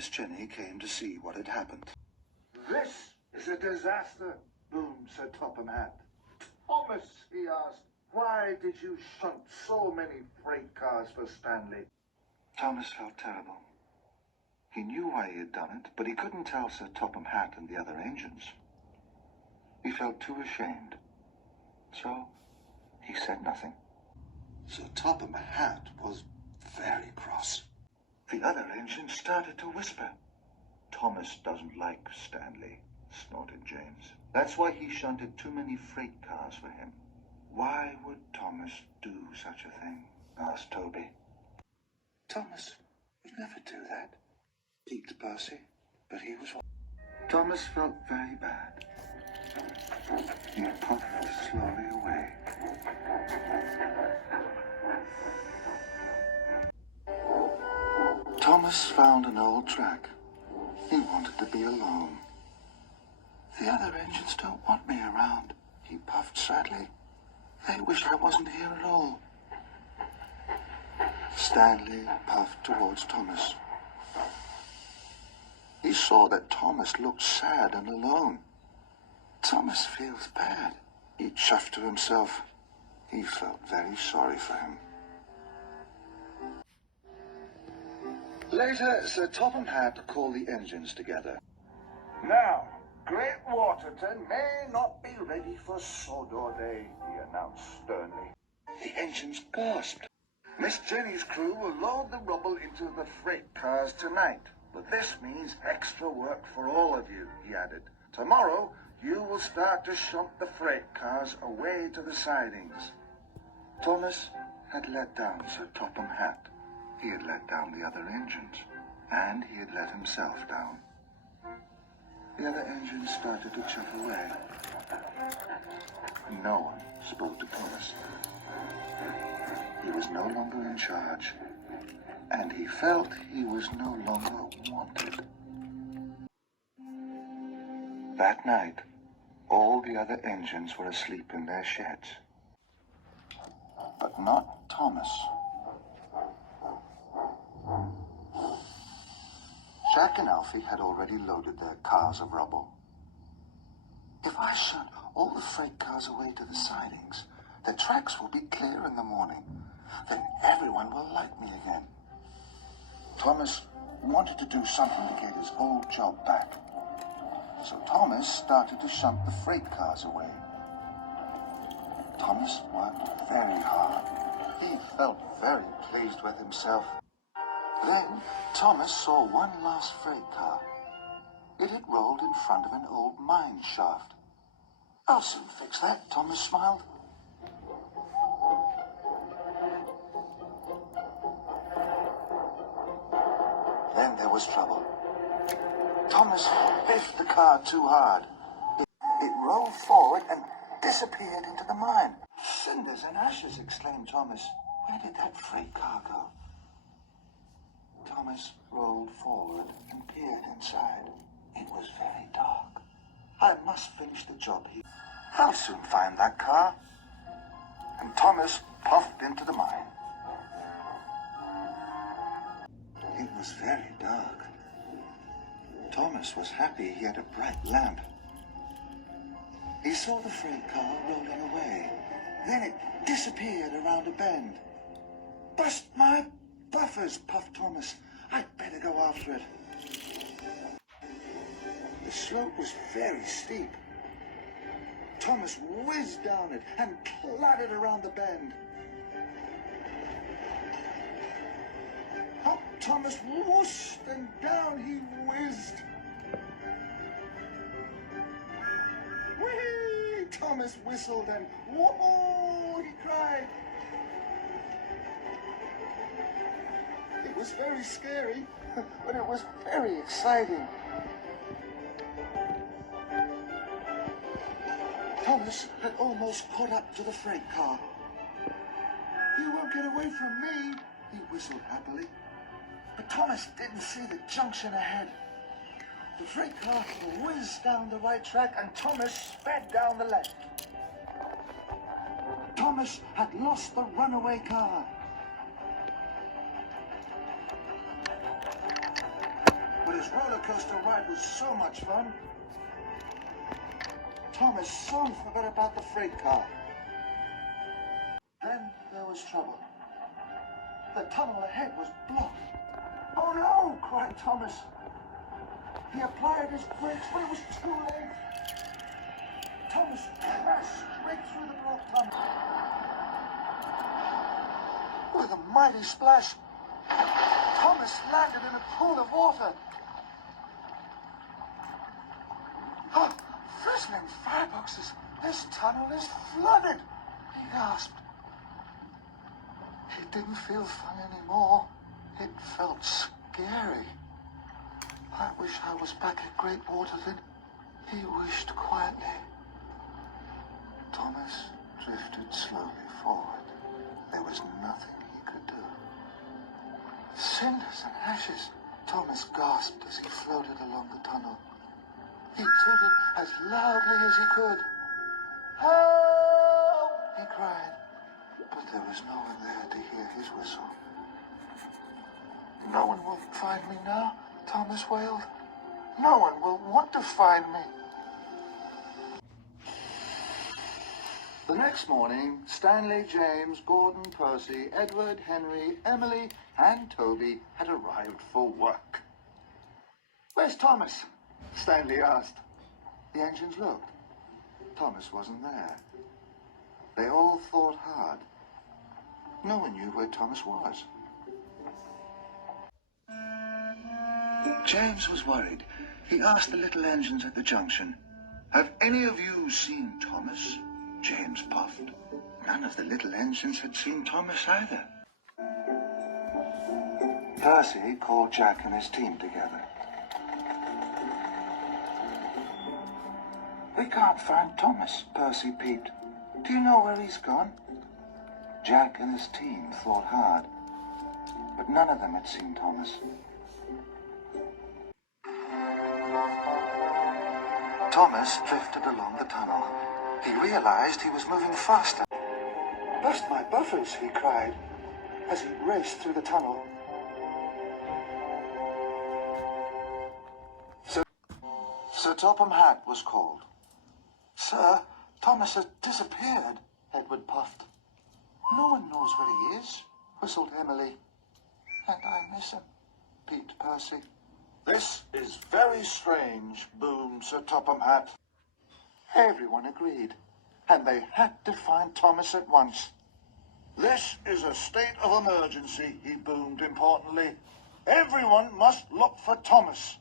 Miss Jenny came to see what had happened. "This is a disaster," boomed Sir Topham Hatt. "Thomas," he asked, "why did you shunt so many freight cars for Stanley?" Thomas felt terrible. He knew why he had done it, but he couldn't tell Sir Topham Hatt and the other engines. He felt too ashamed. So he said nothing. Sir Topham Hatt was very cross. The other engines started to whisper. "Thomas doesn't like Stanley," snorted James. "That's why he shunted too many freight cars for him." "Why would Thomas do such a thing?" asked Toby. "Thomas would never do that," peeked Percy, but he was... Thomas felt very bad. He puffed slowly away. Thomas found an old track. He wanted to be alone. "The other engines don't want me around," he puffed sadly. "They wish I wasn't here at all." Stanley puffed towards Thomas. He saw that Thomas looked sad and alone. "Thomas feels bad," he chuffed to himself. He felt very sorry for him. Later, Sir Topham Hatt called the engines together. "Now, Great Waterton may not be ready for Sodor Day," he announced sternly. The engines gasped. "Miss Jenny's crew will load the rubble into the freight cars tonight, but this means extra work for all of you," he added. "Tomorrow, you will start to shunt the freight cars away to the sidings." Thomas had let down Sir Topham Hatt. He had let down the other engines, and he had let himself down. The other engines started to chuff away. No one spoke to Thomas. He was no longer in charge, and he felt he was no longer wanted. That night, all the other engines were asleep in their sheds. But not Thomas. Jack and Alfie had already loaded their cars of rubble. "If I shunt all the freight cars away to the sidings, the tracks will be clear in the morning. Then everyone will like me again." Thomas wanted to do something to get his old job back. So Thomas started to shunt the freight cars away. Thomas worked very hard. He felt very pleased with himself. Then Thomas saw one last freight car. It had rolled in front of an old mine shaft. "I'll soon fix that," Thomas smiled. Then there was trouble. Thomas biffed the car too hard. It rolled forward and disappeared into the mine. "Cinders and ashes," exclaimed Thomas. "Where did that freight car go?" Thomas rolled forward and peered inside. It was very dark. "I must finish the job here. I'll soon find that car." And Thomas puffed into the mine. It was very dark. Thomas was happy he had a bright lamp. He saw the freight car rolling away. Then it disappeared around a bend. "Bust my buffers," puffed Thomas. "I'd better go after it." The slope was very steep. Thomas whizzed down it and clattered around the bend. Up Thomas whooshed and down he whizzed. "Whee!" Thomas whistled and "Whoa!" he cried. It was very scary, but it was very exciting. Thomas had almost caught up to the freight car. "You won't get away from me," he whistled happily. But Thomas didn't see the junction ahead. The freight car whizzed down the right track and Thomas sped down the left. Thomas had lost the runaway car. But This roller coaster ride was so much fun. Thomas soon forgot about the freight car. Then there was trouble. The tunnel ahead was blocked. Oh no, cried Thomas. He applied his brakes, but it was too late. Thomas crashed straight through the blocked tunnel. With a mighty splash, Thomas landed in a pool of water. Oh, frizzling fireboxes! This tunnel is flooded! He gasped. It didn't feel fun anymore. It felt scary. I wish I was back at Great Waterton, he wished quietly. Thomas drifted slowly forward. There was nothing he could do. Cinders and ashes, Thomas gasped as he floated along the tunnel. He tooted as loudly as he could. Help! He cried. But there was no one there to hear his whistle. No one will find me now, Thomas wailed. No one will want to find me. The next morning, Stanley, James, Gordon, Percy, Edward, Henry, Emily, and Toby had arrived for work. Where's Thomas? Stanley asked. The engines looked. Thomas wasn't there. They all thought hard. No one knew where Thomas was. James was worried. He asked the little engines at the junction, "Have any of you seen Thomas?" James puffed. None of the little engines had seen Thomas either. Percy called Jack and his team together. "We can't find Thomas," Percy peeped. "Do you know where he's gone?" Jack and his team thought hard, but none of them had seen Thomas. Thomas drifted along the tunnel. He realized he was moving faster. "Burst my buffers," he cried, as he raced through the tunnel. Sir Topham Hatt was called. "Sir, Thomas has disappeared," Edward puffed. "No one knows where he is," whistled Emily. "And I miss him," peeped Percy. "This is very strange," boomed Sir Topham Hatt. Everyone agreed, and they had to find Thomas at once. "This is a state of emergency," he boomed importantly. "Everyone must look for Thomas.